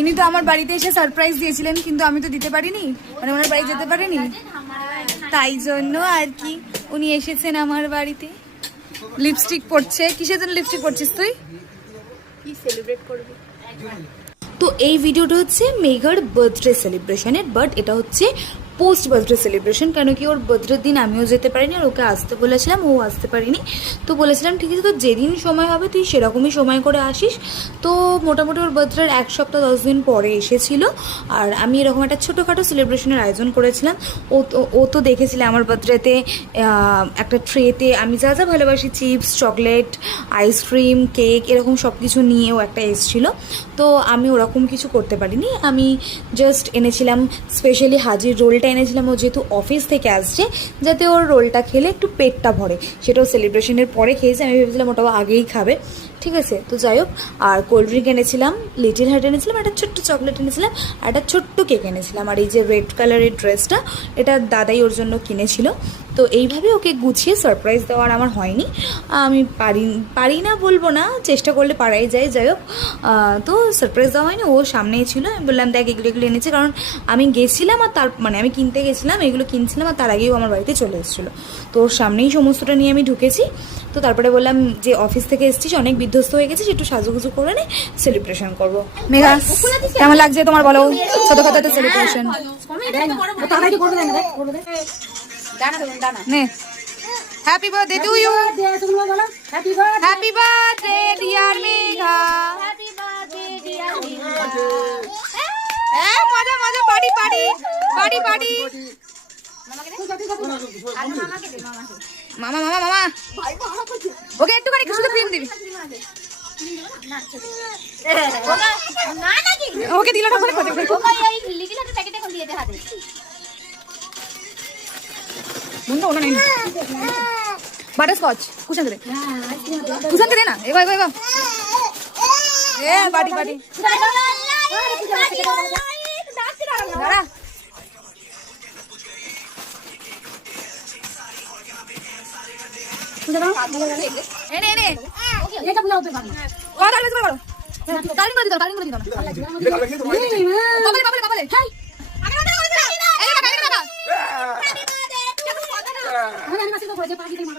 ইনি তো আমার বাড়িতে এসে সারপ্রাইজ দিয়েছিলেন, কিন্তু আমি তো দিতে পারিনি, মানে ওনার বাড়ি যেতে পারিনি, তাই জন্য আর কি উনি এসেছেন আমার বাড়িতে। লিপস্টিক পরছে, কিসের জন্য লিপস্টিক পরছিস তুই? কি সেলিব্রেট করবি? তো এই ভিডিওটা হচ্ছে মেঘার বার্থডে সেলিব্রেশনের, বাট এটা হচ্ছে পোস্ট বার্থডে সেলিব্রেশন। কেন কি ওর বার্থডের দিন আমিও যেতে পারিনি, আর ওকে আসতে বলেছিলাম, ও আসতে পারিনি। তো বলেছিলাম ঠিক আছে, তো যেদিন সময় হবে তুই সেরকমই সময় করে আসিস। তো মোটামুটি ওর বার্থডের 1 সপ্তাহ 10 দিন পরে এসেছিলো, আর আমি এরকম একটা ছোটোখাটো সেলিব্রেশনের আয়োজন করেছিলাম। ও তো দেখেছিলে আমার বার্থডেতে একটা ট্রেতে আমি যা যা ভালোবাসি, চিপস, চকলেট, আইসক্রিম, কেক, এরকম সব কিছু নিয়েও একটা এসেছিলো। তো আমি ওরকম কিছু করতে পারিনি, আমি জাস্ট এনেছিলাম স্পেশালি হাজির রোলটা এনেছিলাম। ও যেহেতু অফিস থেকে আসছে, যাতে ওর রোলটা খেলে একটু পেটটা ভরে, সেটাও সেলিব্রেশনের পরে খেয়েছে। আমি ভেবেছিলাম ওটাও আগেই খাবে, ঠিক আছে। তো যাই হোক, আর কোল্ড ড্রিঙ্ক এনেছিলাম, লিটিল হার্ট এনেছিলাম, একটা ছোট্ট চকলেট এনেছিলাম, আর একটা ছোট্ট কেক এনেছিলাম। আর এই যে রেড কালারের ড্রেসটা, এটা দাদাই ওর জন্য কিনেছিল। তো এইভাবে ওকে গুছিয়ে সারপ্রাইজ দেওয়ার আমার হয়নি। আমি পারি না বলবো না, চেষ্টা করলে পারাই যায়। যাই হোক, তো সারপ্রাইজ দেওয়া হয়নি, ও সামনেই ছিল। আমি বললাম দেখ এগুলো এনেছে, কারণ আমি গেছিলাম, আর তার মানে আমি কিনতে গেছিলাম, এগুলো কিনছিলাম, আর তার আগেও আমার বাড়িতে চলে এসেছিলো। তো ওর সামনেই সমস্তটা নিয়ে আমি ঢুকেছি। তো তারপরে বললাম যে অফিস থেকে এসেছিস, অনেক বিধ্বস্ত হয়ে গেছিস, একটু সাজুগুজু করে নে, সেলিব্রেশন করবো। মেঘা, কেমন লাগছে তোমার বলো ছোটখাটো একটা সেলিব্রেশন? নে, happy birthday to you, happy birthday dear Megha, মজা মজা, পার্টি পার্টি পার্টি পার্টি। মামা মামা মামা, ওকে একটুখানি শুধু ক্রিম দিবি, ওকে দিল না করে খোঁজে বন্ধু, ওনা নেই বাটারস্কচ, কুশন দে, কুশন দে না, এবার এবার এবার, এ বাড়ি বাড়ি দাঁড়া। এনে এনে এটা বুঝাও তো পারো, ওটা লাগবে করো, কালিং করে দাও, কালিং করে দাও, বাবলে বাবলে বাবলে, হাই আগে না করে দাও, এই না কালিং না,